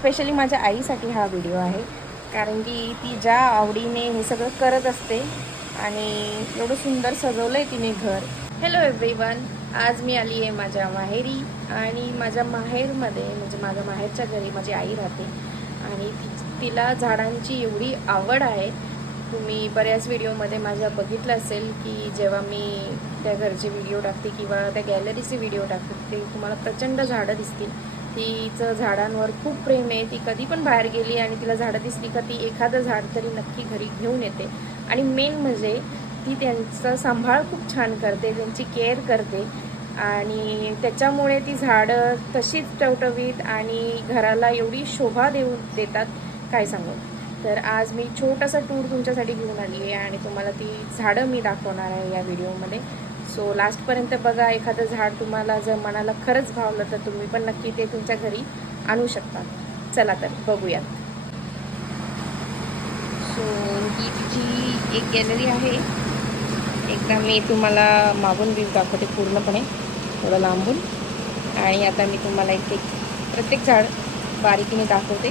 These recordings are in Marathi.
स्पेशली माझ्या आईसाठी हा व्हिडिओ आहे. कारण की ती ज्या आवडीने हे सगळं करत असते. आणि एवढं सुंदर सजवलं आहे तिने घर. हॅलो एव्हरीवन आज मी आली आहे माझ्या माहेरी. आणि माझ्या माहेरमध्ये म्हणजे माझ्या माहेरच्या घरी माझी आई राहते. आणि तिला झाडांची एवढी आवड आहे. तुम्ही बऱ्याच व्हिडिओमध्ये माझ्या बघितलं असेल की जेव्हा मी त्या घरचे व्हिडिओ टाकते किंवा त्या गॅलरीचे व्हिडिओ टाकते ते तुम्हाला प्रचंड झाडं दिसतील. तिचं झाडांवर खूप प्रेम आहे. ती कधी पण बाहेर गेली आणि तिला झाडं दिसली का ती एखादं झाड तरी नक्की घरी घेऊन येते. आणि मेन म्हणजे ती त्यांचा सांभाळ खूप छान करते त्यांची केअर करते. आणि त्याच्यामुळे ती झाडं तशीच टवटवीत आणि घराला एवढी शोभा देऊ देतात काय सांगू. तर आज मी छोटासा टूर तुमच्यासाठी घेऊन आली आहे आणि तुम्हाला ती झाडं मी दाखवणार आहे या व्हिडिओमध्ये सो लास्टपर्यंत बघा एखादं झाड तुम्हाला जर मनाला खरंच भावलं तर तुम्ही पण नक्की ते तुमच्या घरी आणू शकता. चला तर बघूयात. सो ही तिची एक गॅलरी आहे एकदा मी तुम्हाला मागून व्ह्यू दाखवते पूर्णपणे थोडं लांबून. आणि आता मी तुम्हाला एक एक प्रत्येक झाड बारीकीने दाखवते.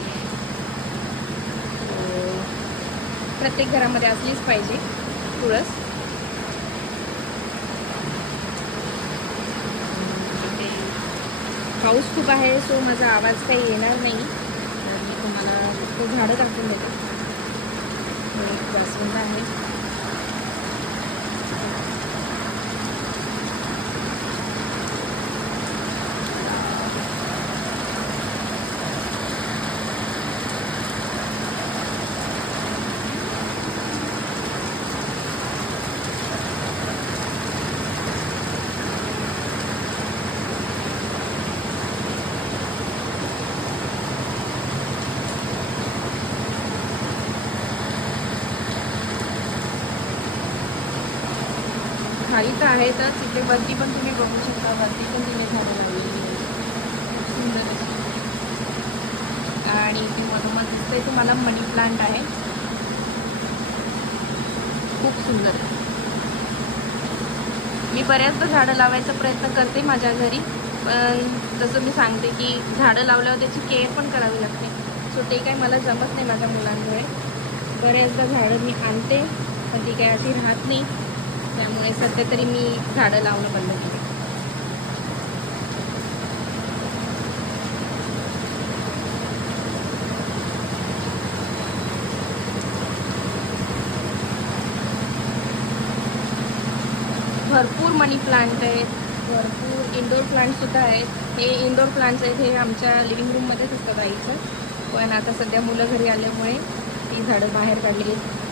प्रत्येक घरामध्ये असलीच पाहिजे तुळस इथे पाऊस खूप आहे सो माझा आवाज काही येणार नाही. तर मी तुम्हाला ते झाडं दाखवून देते. जास्वंद आहे. खाली तर आहे तर तिथे वरती पण तुम्ही बघू शकता वरती पण तिने झाडं लावलेली सुंदर अशी. आणि ती मनोमन दिसतंय तुम्हाला मनी प्लांट आहे. खूप सुंदर मी बऱ्याचदा झाडं लावायचा प्रयत्न करते माझ्या घरी पण जसं मी सांगते की झाडं लावल्यावर त्याची केअर पण करावी लागते. सो ते काही मला जमत नाही माझ्या मुलांमुळे. बऱ्याचदा झाडं मी आणते पण ती काही अशी राहत नाही. त्यामुळे सध्या तरी मी झाडं लावणं बंद केली. भरपूर मनी प्लांट आहेत भरपूर इंडोर प्लांटसुद्धा आहेत. हे इंडोर प्लांट्स आहेत हे आमच्या लिव्हिंग रूममध्येच असतात आईचं. पण आता सध्या मुलं घरी आल्यामुळे ती झाडं बाहेर काढली आहेत.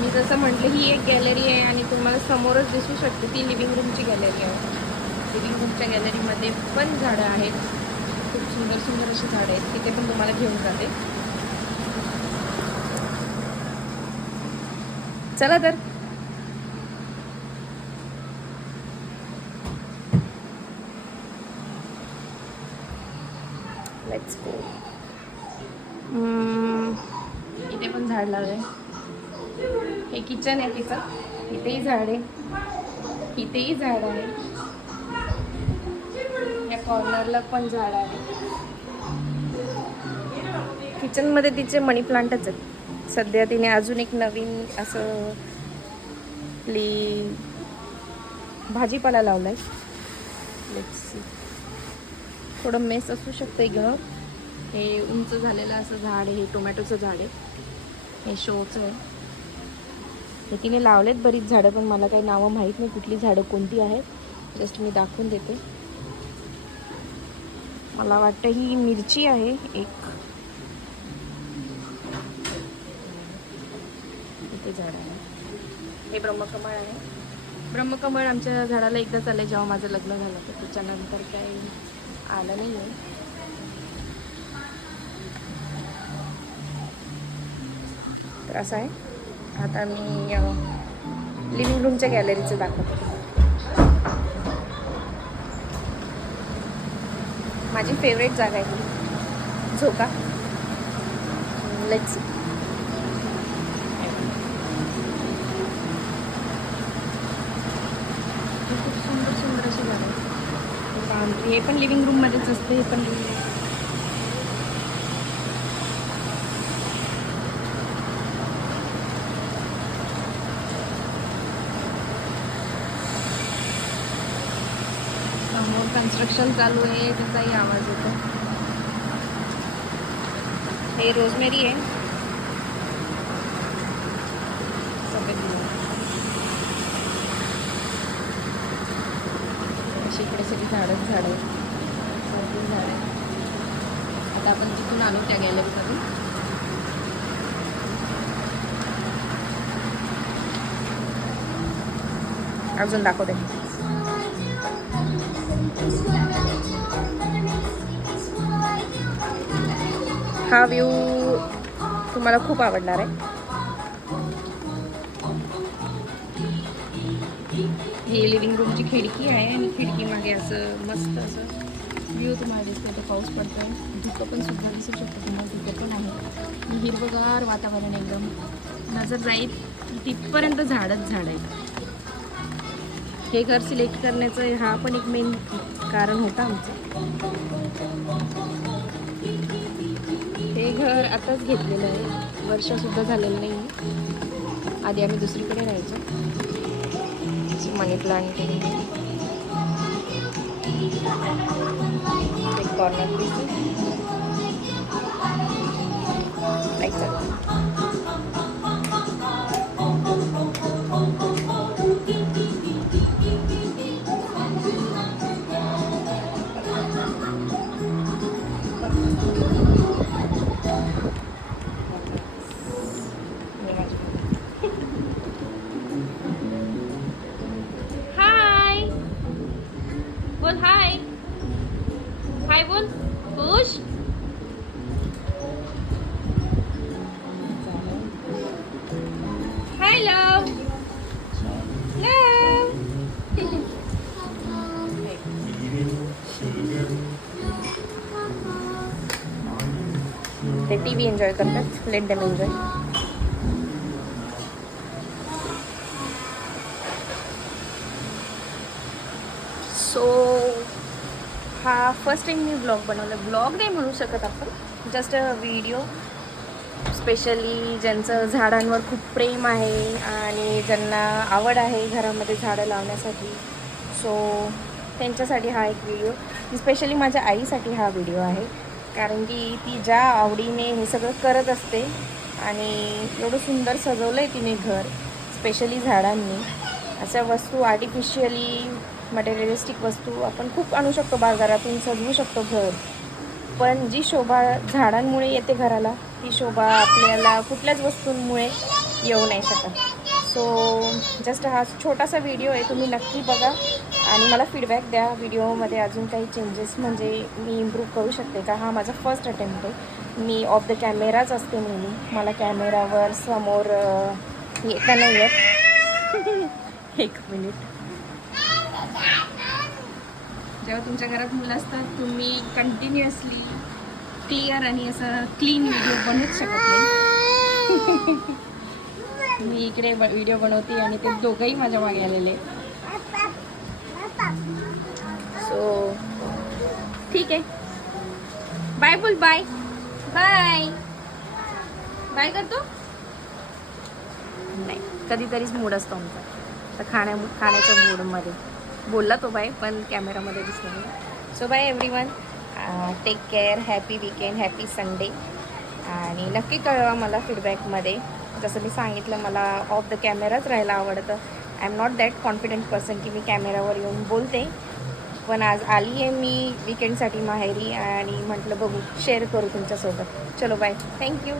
मी जसं म्हटलं ही एक गॅलरी आहे आणि तुम्हाला समोरच दिसू शकते ती लिव्हिंग रूमची गॅलरी आहे. लिव्हिंग रूमच्या गॅलरीमध्ये पण झाडं आहेत. खूप सुंदर सुंदर अशी झाडं आहेत. तिथे पण तुम्हाला घेऊन जाते. चला तर. लेट्स गो इथे पण झाड लावलंय. हे किचन आहे तिचं. इथेही झाड आहे. इथेही झाड आहे. या कॉर्नरला पण झाड आहे. किचनमध्ये तिचे मनी प्लांटच आहेत. सध्या तिने अजून एक नवीन असं आपली भाजीपाला लावला आहे थोडं मेस असू शकतं घेणं हे उंच झालेलं असं झाड आहे. हे टोमॅटोचं झाड आहे. हे शोचं आहे. हे तिने लावलेत बरीच झाडं पण मला काही नावं माहीत नाही कुठली झाडं कोणती आहेत. जस्ट मी दाखवून देते. मला वाटतं ही मिरची आहे एक. इथे झाड आहे. हे ब्रह्मकमळ आहे. ब्रह्मकमळ आमच्या झाडाला एकदाच आलं जेव्हा माझं लग्न झालं तर त्याच्यानंतर काही आलं नाही आहे तर असं आहे. आता मी लिव्हिंग रूमच्या गॅलरीचं दाखवतो. माझी फेवरेट जागा आहे झोका. लेट्स खूप सुंदर सुंदर अशी जागा हे पण लिव्हिंग रूममध्येच असते हे पण लिव्हिंग कन्स्ट्रक्शन चालू आहे त्याचाही आवाज येतो. हे रोजमेरी आहे. अशी इकडे सगळी झाडच झाड आहेत. झाड आहे आता आपण तिथून आलो त्या गॅलरीमध्ये अजून दाखवते. हा व्ह्यू तुम्हाला खूप आवडणार आहे. ही लिव्हिंग रूमची खिडकी आहे आणि खिडकी मागे असं मस्त असं व्ह्यू तुम्हाला दिसतो तो पाऊस पडतो धुकं पण सुद्धा दिसू शकतो तुम्हाला. धुकं पण आहे. हिरवगार वातावरण एकदम. नजर जाईल तिथपर्यंत झाडच झाड आहेत. हे घर सिलेक्ट करण्याचं हा पण एक मेन कारण होतं आमचं. हे घर आताच घेतलेलं आहे. वर्षसुद्धा झालेलं नाही आहे. आधी आम्ही दुसरीकडे राहायचो. Money plant. एक कॉर्नर पीस बोल हाय हाय बोल खुश हाय लव लव ते टी व्ही एन्जॉय करतात लेट डेम एन्जॉय First time मी ब्लॉग बनवला. ब्लॉग नाही म्हणू शकत आपण. जस्ट व्हिडिओ स्पेशली ज्यांचं झाडांवर खूप प्रेम आहे आणि ज्यांना आवड आहे घरामध्ये झाडं लावण्यासाठी. सो त्यांच्यासाठी हा एक व्हिडिओ स्पेशली माझ्या आईसाठी हा व्हिडिओ आहे. कारण की ती ज्या आवडीने हे सगळं करत असते आणि एवढं सुंदर सजवलं आहे तिने घर स्पेशली झाडांनी. अशा वस्तू आर्टिफिशियली मटेरियलिस्टिक वस्तू आपण खूप आणू शकतो बाजारातून सजवू शकतो घर. पण जी शोभा झाडांमुळे येते घराला ती शोभा आपल्याला कुठल्याच वस्तूंमुळे येऊ नाही शकत. सो जस्ट हा छोटासा व्हिडिओ आहे तुम्ही नक्की बघा आणि मला फीडबॅक द्या. व्हिडिओमध्ये अजून काही चेंजेस म्हणजे मी इम्प्रूव्ह करू शकते का? हा माझा फर्स्ट अटेम्प्ट आहे. मी ऑफ द कॅमेराच असते नेहमी मला कॅमेरावर समोर येता नाही येत. एक मिनिट जेव्हा तुमच्या घरात मुलं असतात तुम्ही कंटिन्युअसली क्लिअर आणि असं क्लीन व्हिडिओ बनवूच शकत नाही. मी इकडे व्हिडिओ बनवते आणि ते दोघंही माझ्या मागे आलेले. सो ठीक आहे. बाय बोल बाय बाय बाय करतो? नाही कधीतरीच मूड असतो आमचा. तर खाण्या खाण्याच्या मूडमध्ये बोलला तो बाय पण कॅमेरामध्ये दिसला नाही. So bye everyone take care happy weekend happy Sunday आणि नक्की कळवा मला फीडबॅकमध्ये जसं मी सांगितलं मला ऑफ द कॅमेराच राहायला आवडतं. I am not that confident person की मी कॅमेरावर येऊन बोलते. पण आज आली आहे मी विकेंडसाठी माहेरी आणि म्हटलं बघू शेअर करू तुमच्यासोबत. चलो बाय. थँक्यू